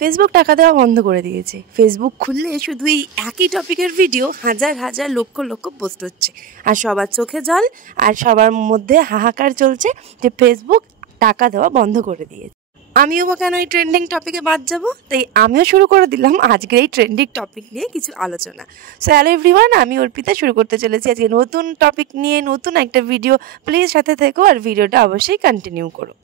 Facebook টাকা দেওয়া বন্ধ করে দিয়েছে। ফেসবুক খুললে শুধু এই একই টপিকের ভিডিও হাজার হাজার লক্ষ লক্ষ পোস্ট হচ্ছে, আর সবার চোখে জল আর সবার মধ্যে হাহাকার চলছে যে ফেসবুক টাকা দেওয়া বন্ধ করে দিয়েছে। আমিও বা কেন এই ট্রেন্ডিং টপিকে বাদ যাব, তাই আমিও শুরু করে দিলাম আজকের এই ট্রেন্ডিং টপিক নিয়ে কিছু আলোচনা। সো হ্যালো এভরিওয়ান, আমি অর্পিতা শুরু করতে চলেছি আজকে নতুন টপিক নিয়ে নতুন একটা ভিডিও। প্লিজ সাথে থেকো আর ভিডিওটা অবশ্যই কন্টিনিউ করো।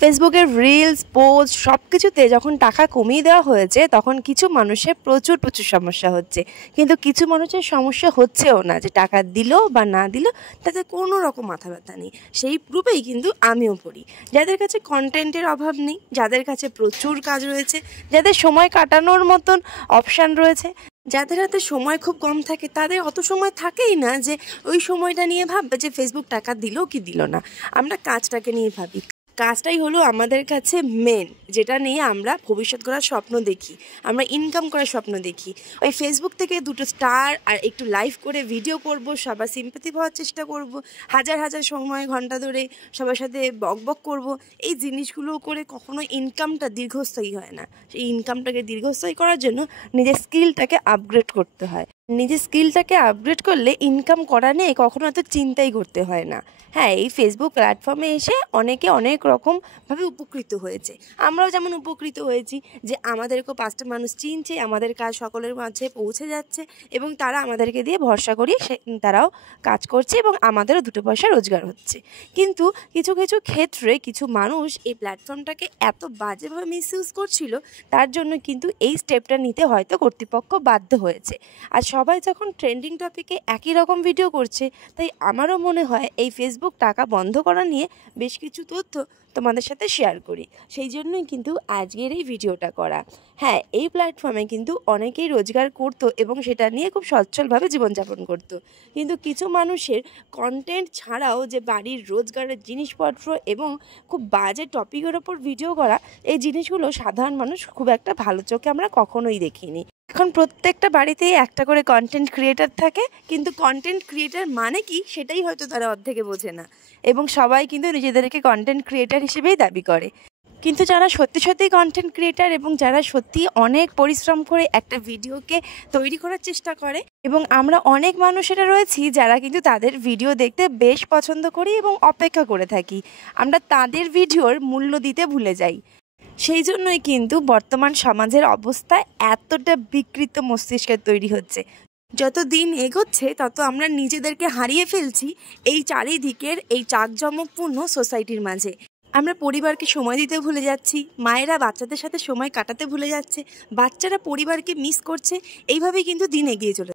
ফেসবুকের রিলস পোস্ট সব কিছুতে যখন টাকা কমিয়ে দেওয়া হয়েছে তখন কিছু মানুষের প্রচুর সমস্যা হচ্ছে, কিন্তু কিছু মানুষের সমস্যা হচ্ছেও না, যে টাকা দিল বা না দিল তাতে কোনো রকম মাথা ব্যথা নেই। সেই গ্রুপেই কিন্তু আমিও পড়ি, যাদের কাছে কন্টেন্টের অভাব নেই, যাদের কাছে প্রচুর কাজ রয়েছে, যাদের সময় কাটানোর মতন অপশান রয়েছে, যাদের হাতে সময় খুব কম থাকে, তাদের অত সময় থাকেই না যে ওই সময়টা নিয়ে ভাববে যে ফেসবুক টাকা দিল কি দিল না। আমরা কাজটাকে নিয়ে ভাবি, কাজটাই হলো আমাদের কাছে মেন, যেটা নিয়ে আমরা ভবিষ্যৎ গড়ার স্বপ্ন দেখি, আমরা ইনকাম করার স্বপ্ন দেখি। ওই ফেসবুক থেকে দুটো স্টার আর একটু লাইভ করে ভিডিও করব, সবার সিম্প্যাথি পাওয়ার চেষ্টা করব, হাজার হাজার সময় ঘন্টা ধরে সবার সাথে বক করব, এই জিনিসগুলো করে কখনো ইনকামটা দীর্ঘস্থায়ী হয় না। সেই ইনকামটাকে দীর্ঘস্থায়ী করার জন্য নিজের স্কিলটাকে আপগ্রেড করতে হয়। নিজের স্কিলটাকে আপগ্রেড করলে ইনকাম করা নিয়ে কখনো এত চিন্তাই করতে হয় না। হ্যাঁ, এই ফেসবুক প্ল্যাটফর্মে এসে অনেকে অনেক রকমভাবে উপকৃত হয়েছে, আমরাও যেমন উপকৃত হয়েছি যে আমাদেরকেও 5টা মানুষ চিনছে, আমাদের কাজ সকলের মাঝে পৌঁছে যাচ্ছে এবং তারা আমাদেরকে দিয়ে ভরসা করিয়ে তারাও কাজ করছে এবং আমাদেরও 2 পয়সা রোজগার হচ্ছে। কিন্তু কিছু কিছু ক্ষেত্রে কিছু মানুষ এই প্ল্যাটফর্মটাকে এত বাজেভাবে মিসইউজ করছিল, তার জন্য কিন্তু এই স্টেপটা নিতে হয়তো কর্তৃপক্ষ বাধ্য হয়েছে। আর সবাই যখন ট্রেন্ডিং টপিকে একই রকম ভিডিও করছে, তাই আমারও মনে হয় এই ফেসবুক টাকা বন্ধ করা নিয়ে বেশ কিছু তথ্য তোমাদের সাথে শেয়ার করি, সেই জন্যই কিন্তু আজকের এই ভিডিওটা করা। হ্যাঁ, এই প্ল্যাটফর্মে কিন্তু অনেকেই রোজগার করতো এবং সেটা নিয়ে খুব সচ্ছলভাবে জীবনযাপন করতো, কিন্তু কিছু মানুষের কন্টেন্ট ছাড়াও যে বাড়ির রোজগারের জিনিসপত্র এবং খুব বাজে টপিকের ওপর ভিডিও করা, এই জিনিসগুলো সাধারণ মানুষ খুব একটা ভালো চোখে আমরা কখনোই দেখিনি। এখন প্রত্যেকটা বাড়িতেই একটা করে কন্টেন্ট ক্রিয়েটার থাকে, কিন্তু কন্টেন্ট ক্রিয়েটার মানে কি সেটাই হয়তো তারা অর্ধেকে বোঝে না, এবং সবাই কিন্তু নিজেদেরকে কন্টেন্ট ক্রিয়েটার হিসেবেই দাবি করে। কিন্তু যারা সত্যি সত্যি কন্টেন্ট ক্রিয়েটার এবং যারা সত্যি অনেক পরিশ্রম করে একটা ভিডিওকে তৈরি করার চেষ্টা করে, এবং আমরা অনেক মানুষেরা রয়েছি যারা কিন্তু তাদের ভিডিও দেখতে বেশ পছন্দ করি এবং অপেক্ষা করে থাকি, আমরা তাদের ভিডিওর মূল্য দিতে ভুলে যাই। সেই জন্যই কিন্তু বর্তমান সমাজের অবস্থা এতটা বিকৃত মস্তিষ্কের তৈরি হচ্ছে। যত দিন এগোচ্ছে তত আমরা নিজেদেরকে হারিয়ে ফেলছি এই চারিদিকের এই জাঁকজমকপূর্ণ সোসাইটির মাঝে। আমরা পরিবারকে সময় দিতে ভুলে যাচ্ছি, মায়েরা বাচ্চাদের সাথে সময় কাটাতে ভুলে যাচ্ছে, বাচ্চারা পরিবারকে মিস করছে, এইভাবেই কিন্তু দিন এগিয়ে চলে।